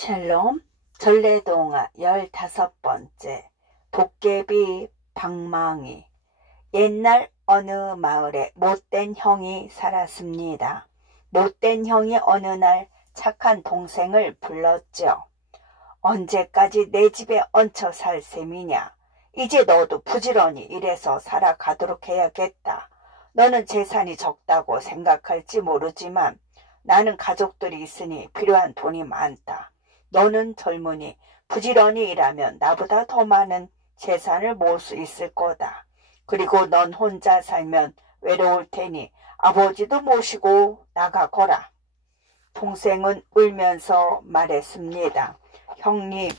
샬롬 전래동화 15번째 도깨비 방망이. 옛날 어느 마을에 못된 형이 살았습니다. 못된 형이 어느 날 착한 동생을 불렀죠. 언제까지 내 집에 얹혀 살 셈이냐. 이제 너도 부지런히 일해서 살아가도록 해야겠다. 너는 재산이 적다고 생각할지 모르지만 나는 가족들이 있으니 필요한 돈이 많다. 너는 젊으니 부지런히 일하면 나보다 더 많은 재산을 모을 수 있을 거다. 그리고 넌 혼자 살면 외로울 테니 아버지도 모시고 나가거라. 동생은 울면서 말했습니다. 형님,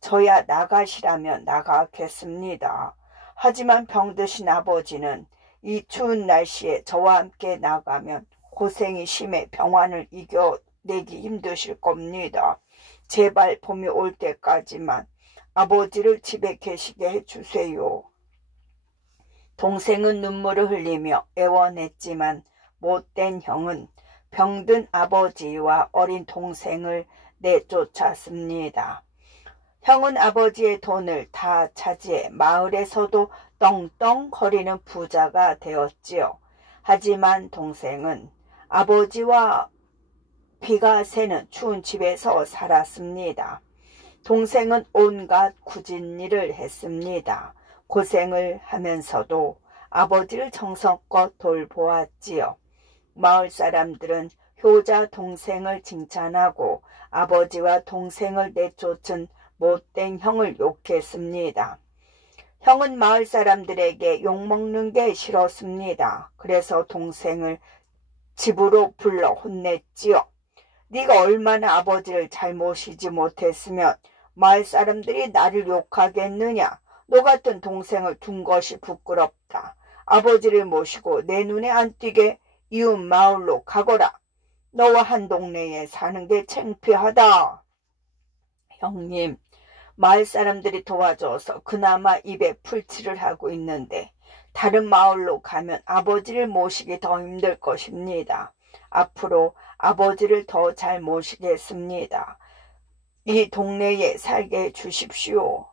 저야 나가시라면 나가겠습니다. 하지만 병드신 아버지는 이 추운 날씨에 저와 함께 나가면 고생이 심해 병환을 이겨내기 힘드실 겁니다. 제발 봄이 올 때까지만 아버지를 집에 계시게 해주세요. 동생은 눈물을 흘리며 애원했지만 못된 형은 병든 아버지와 어린 동생을 내쫓았습니다. 형은 아버지의 돈을 다 차지해 마을에서도 떵떵거리는 부자가 되었지요. 하지만 동생은 아버지와 비가 새는 추운 집에서 살았습니다. 동생은 온갖 굳은 일을 했습니다. 고생을 하면서도 아버지를 정성껏 돌보았지요. 마을 사람들은 효자 동생을 칭찬하고 아버지와 동생을 내쫓은 못된 형을 욕했습니다. 형은 마을 사람들에게 욕먹는 게 싫었습니다. 그래서 동생을 집으로 불러 혼냈지요. 네가 얼마나 아버지를 잘 모시지 못했으면 마을 사람들이 나를 욕하겠느냐. 너 같은 동생을 둔 것이 부끄럽다. 아버지를 모시고 내 눈에 안 띄게 이웃 마을로 가거라. 너와 한 동네에 사는 게 창피하다. 형님, 마을 사람들이 도와줘서 그나마 입에 풀칠을 하고 있는데 다른 마을로 가면 아버지를 모시기 더 힘들 것입니다. 앞으로 아버지를 더 잘 모시겠습니다. 이 동네에 살게 해주십시오.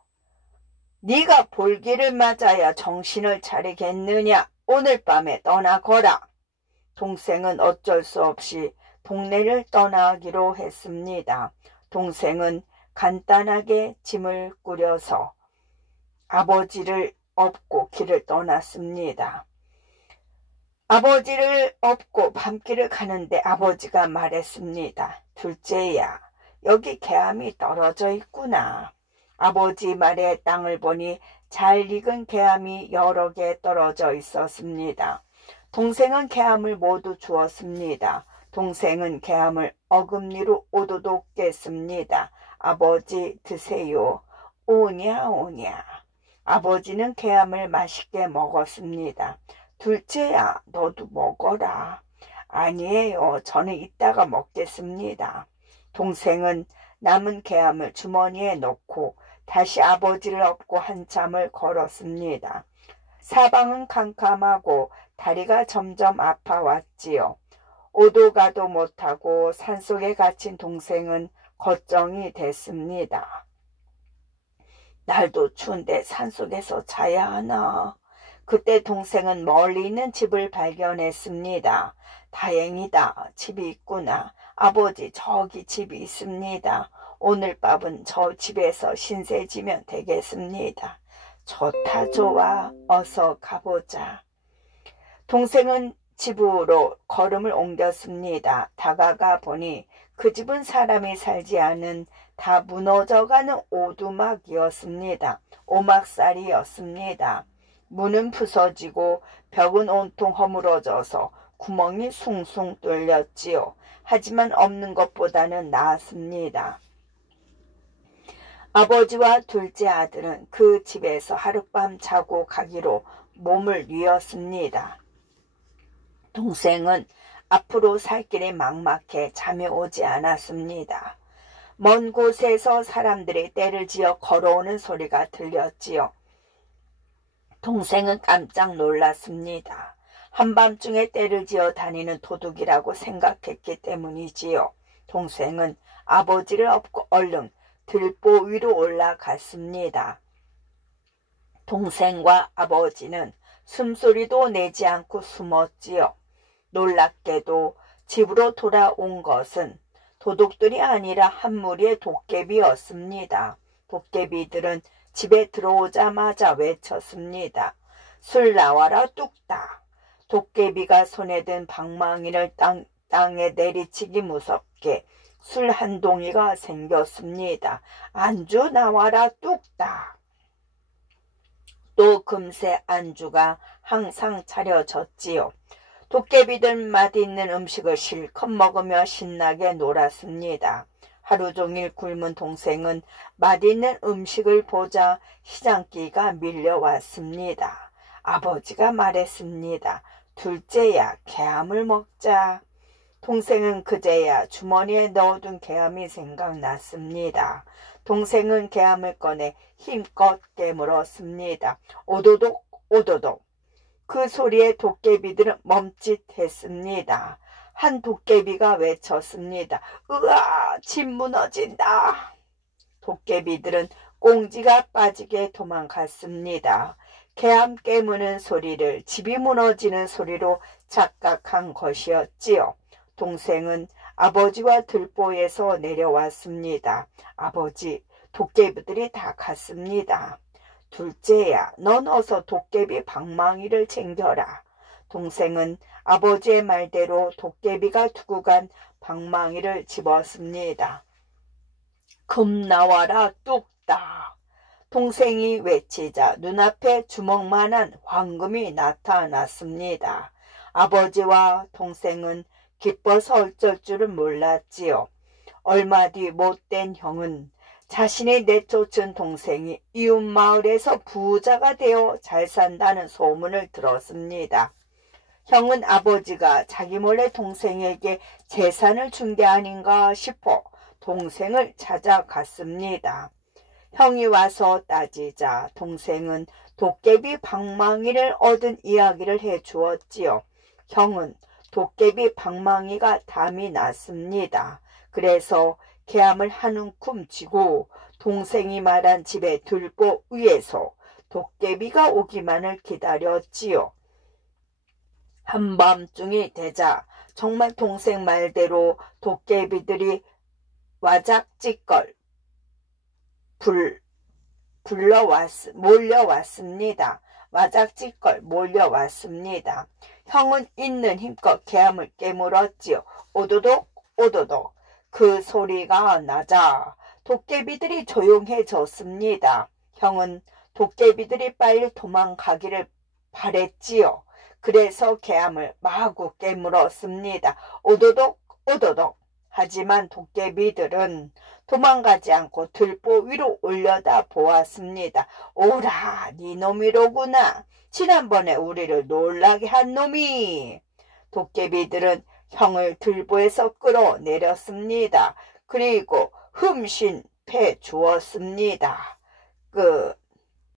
네가 볼기를 맞아야 정신을 차리겠느냐. 오늘 밤에 떠나거라. 동생은 어쩔 수 없이 동네를 떠나기로 했습니다. 동생은 간단하게 짐을 꾸려서 아버지를 업고 길을 떠났습니다. 아버지를 업고 밤길을 가는데 아버지가 말했습니다. 둘째야, 여기 개암이 떨어져 있구나. 아버지 말에 땅을 보니 잘 익은 개암이 여러 개 떨어져 있었습니다. 동생은 개암을 모두 주었습니다. 동생은 개암을 어금니로 오도독 깼습니다. 아버지 드세요. 오냐 오냐. 아버지는 개암을 맛있게 먹었습니다. 둘째야, 너도 먹어라. 아니에요. 저는 이따가 먹겠습니다. 동생은 남은 개암을 주머니에 넣고 다시 아버지를 업고 한참을 걸었습니다. 사방은 캄캄하고 다리가 점점 아파왔지요. 오도 가도 못하고 산속에 갇힌 동생은 걱정이 됐습니다. 날도 추운데 산속에서 자야 하나. 그때 동생은 멀리 있는 집을 발견했습니다. 다행이다. 집이 있구나. 아버지, 저기 집이 있습니다. 오늘 밤은 저 집에서 신세지면 되겠습니다. 좋다 좋아. 어서 가보자. 동생은 집으로 걸음을 옮겼습니다. 다가가 보니 그 집은 사람이 살지 않은 다 무너져가는 오두막이었습니다. 오막살이었습니다. 문은 부서지고 벽은 온통 허물어져서 구멍이 숭숭 뚫렸지요. 하지만 없는 것보다는 나았습니다. 아버지와 둘째 아들은 그 집에서 하룻밤 자고 가기로 몸을 뉘었습니다. 동생은 앞으로 살 길이 막막해 잠이 오지 않았습니다. 먼 곳에서 사람들이 떼를 지어 걸어오는 소리가 들렸지요. 동생은 깜짝 놀랐습니다. 한밤중에 떼를 지어 다니는 도둑이라고 생각했기 때문이지요. 동생은 아버지를 업고 얼른 들보 위로 올라갔습니다. 동생과 아버지는 숨소리도 내지 않고 숨었지요. 놀랍게도 집으로 돌아온 것은 도둑들이 아니라 한 무리의 도깨비였습니다. 도깨비들은 집에 들어오자마자 외쳤습니다. 술 나와라 뚝딱. 도깨비가 손에 든 방망이를 땅에 내리치기 무섭게 술 한 동이가 생겼습니다. 안주 나와라 뚝딱. 또 금세 안주가 항상 차려졌지요. 도깨비들 맛있는 음식을 실컷 먹으며 신나게 놀았습니다. 하루 종일 굶은 동생은 맛있는 음식을 보자 시장기가 밀려왔습니다. 아버지가 말했습니다. 둘째야, 개암을 먹자. 동생은 그제야 주머니에 넣어둔 개암이 생각났습니다. 동생은 개암을 꺼내 힘껏 깨물었습니다. 오도독 오도독. 그 소리에 도깨비들은 멈칫했습니다. 한 도깨비가 외쳤습니다. 으아, 집 무너진다. 도깨비들은 꽁지가 빠지게 도망갔습니다. 개암 깨무는 소리를 집이 무너지는 소리로 착각한 것이었지요. 동생은 아버지와 들보에서 내려왔습니다. 아버지, 도깨비들이 다 갔습니다. 둘째야, 넌 어서 도깨비 방망이를 챙겨라. 동생은 아버지의 말대로 도깨비가 두고 간 방망이를 집었습니다. 금 나와라 뚝딱. 동생이 외치자 눈앞에 주먹만한 황금이 나타났습니다. 아버지와 동생은 기뻐서 어쩔 줄은 몰랐지요. 얼마 뒤 못된 형은 자신이 내쫓은 동생이 이웃마을에서 부자가 되어 잘 산다는 소문을 들었습니다. 형은 아버지가 자기 몰래 동생에게 재산을 준 게 아닌가 싶어 동생을 찾아갔습니다. 형이 와서 따지자 동생은 도깨비 방망이를 얻은 이야기를 해주었지요. 형은 도깨비 방망이가 담이 났습니다. 그래서 개암을 한 움큼 쥐고 동생이 말한 집의 들보 위에서 도깨비가 오기만을 기다렸지요. 한밤중이 되자 정말 동생 말대로 도깨비들이 와작지껄 몰려왔습니다. 와작지껄 몰려왔습니다. 형은 있는 힘껏 개암을 깨물었지요. 오도독 오도독. 그 소리가 나자 도깨비들이 조용해졌습니다. 형은 도깨비들이 빨리 도망가기를 바랬지요. 그래서 개암을 마구 깨물었습니다. 오도독 오도독. 하지만 도깨비들은 도망가지 않고 들보 위로 올려다 보았습니다. 오라, 네 놈이로구나. 지난번에 우리를 놀라게 한 놈이. 도깨비들은 형을 들보에서 끌어내렸습니다. 그리고 흠신 패 주었습니다. 끝.